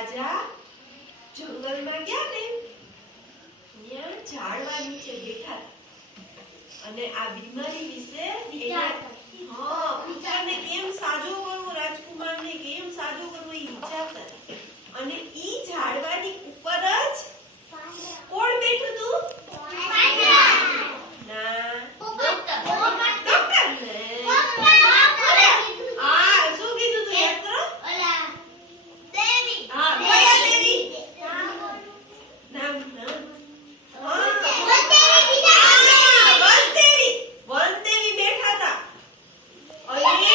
રાજા જંગલમાં ગયા ને ત્યાં ઝાડવા નીચે બેઠા અને આ બીમારી વિશે વિચારને કેમ સાજો કરવો, રાજકુમારને કેમ સાજો કરવો એ વિચારતા અને ઈ ઝાડવાની ઉપર જ કોણ બેઠું હતું? ના ડોક્ટર ને શું કીધું તું યાદ કરો? કયા દેવી? નામ વનદેવી બેઠા હતા અને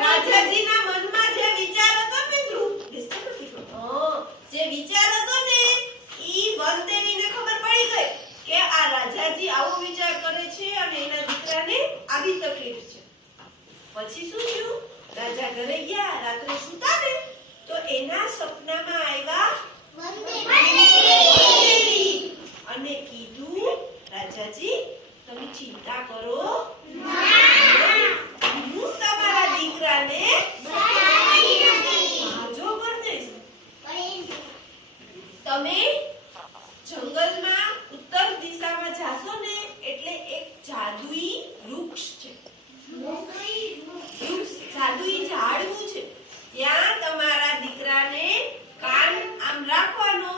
રાજાજીના મનમાં જે વિચાર હતો ને જે વિચાર હતો ને ઈ વનદેવીને ખબર પડી ગઈ કે આ રાજાજી આવો વિચાર કરે છે અને એના દીકરાને આવી તકલીફ છે. પછી શું થયું? રાજા ઘરે ગયા, રાત્રે સૂતા ને તો એના સપનામાં આવ્યા વનદેવી અને કીધું, રાજાજી તમે ચિંતા કરો હું તમારા દીકરાને સાજો કરી દઈશ. તમે જંગલમાં ઉત્તર દિશામાં જાશો ને એટલે એક જાદુઈ વૃક્ષ છે, જાદુઈ ઝાડવું છે. ત્યાં તમારા દીકરાને કાન આમ રાખવાનો,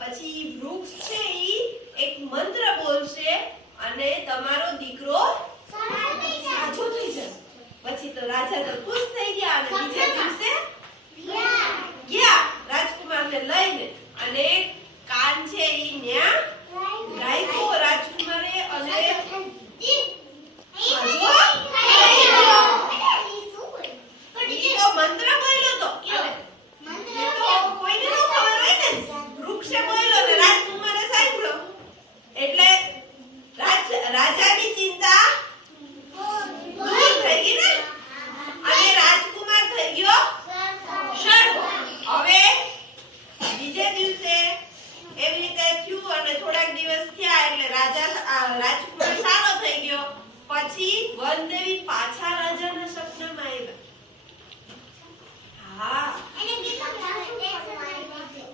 પછી વૃક્ષ છે ઈ એક મંત્ર બોલશે અને તમારો દીકરો સાજો થઈ જશે. પછી તો રાજા તો ખુશ થઈ ગયા અને બીજે દિવસે ગયા રાજકુમારને લઈને અને કાન છે ઈ ન્યા રાખ્યો રાજકુમારે અને મંત્ર બોલ્યો તો કોઈને ન ખબર હોય ને, વૃક્ષે બોલ્યો ને રાજકુમારે સાંભળ્યો એટલે રાજાની ચિંતા દૂર થઈ ગઈ ને અને રાજકુમાર થઈ ગયો શર્ટ. હવે બીજે દિવસે એવી રીતે થયું અને થોડાક દિવસ થયા એટલે રાજકુમાર સારો થઈ ગયો. પછી વનદેવી પાછા રાજાના સપનામાં આવ્યા. હા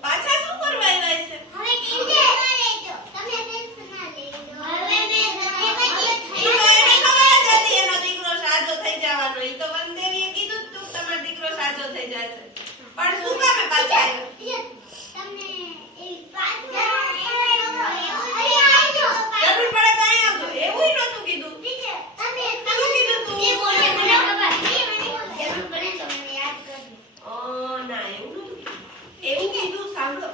પાછા શું કરવા આવ્યા છે? એનો દીકરો સાજો થઈ જવાનો. ઈ તો વનદેવીએ કીધું તું તમારો દીકરો સાજો થઈ જશે, પણ શું કામે પાછા આવ્યા? જરૂર પડે તો અહીં આવજો એવું નહોતું કીધું. શું કીધું તું? ના એવું નહોતું કીધું. એવું કીધું સાંભળો